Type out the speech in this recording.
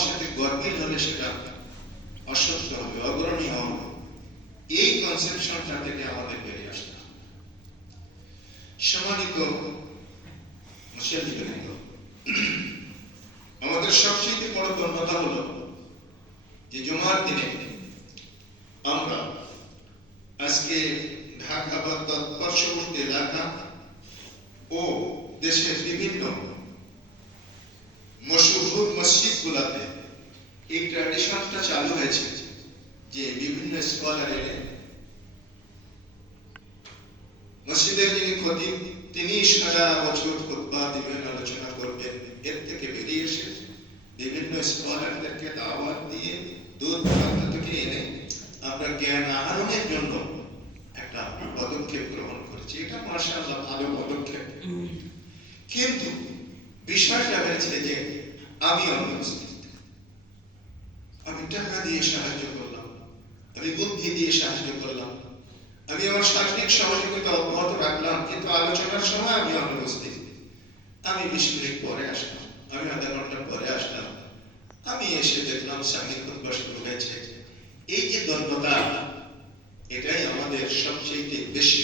হওয়ার সাথে গরমিল হলে সেটা অসত্য হবে, অগ্রণীয় হবে। এই কনসেপশনটা থেকে আমাদের বেরিয়ে আসতে হবে। সম্মানিত মুসলিমবৃন্দ, আমাদের সবচেয়ে বড় ধন্যতা হলো যে জুমার দিনে আমরা আজকে ঢাকা বা পার্শ্ববর্তী এলাকা ও দেশের বিভিন্ন মশহুর মসজিদগুলোতে এই ট্র্যাডিশনটা চালু হয়েছে যে বিভিন্ন স্কলার এলে মসজিদের যিনি খতিব তিনি সারা বছর খুতবা দিবেন, আলোচনা করবেন। এর থেকে বেরিয়ে এসে বিভিন্ন স্কলারদেরকে দাওয়াত দিয়ে দূর দূরান্ত থেকে এনে আমরা জ্ঞান আহরণের জন্য একটা পদক্ষেপ গ্রহণ করেছি। এটা মাশাআল্লাহ ভালো পদক্ষেপ, কিন্তু বিষয়টা হয়েছে যে আমি অনুপস্থিত। আমি টাকা দিয়ে সাহায্য করলাম, আমি বুদ্ধি দিয়ে সাহায্য করলাম, আমি আমার শারীরিক সহযোগিতা অব্যাহত রাখলাম, কিন্তু আলোচনার সময় আমি অনুপস্থিত। আমি 20 মিনিট পরে আসলাম, আমি আধা ঘন্টা পরে আসলাম, আমি এসে দেখলাম সামনে খুতবা শুরু হয়েছে। এই যে দ্বন্দ্বতা, এটাই আমাদের সবচেয়ে বেশি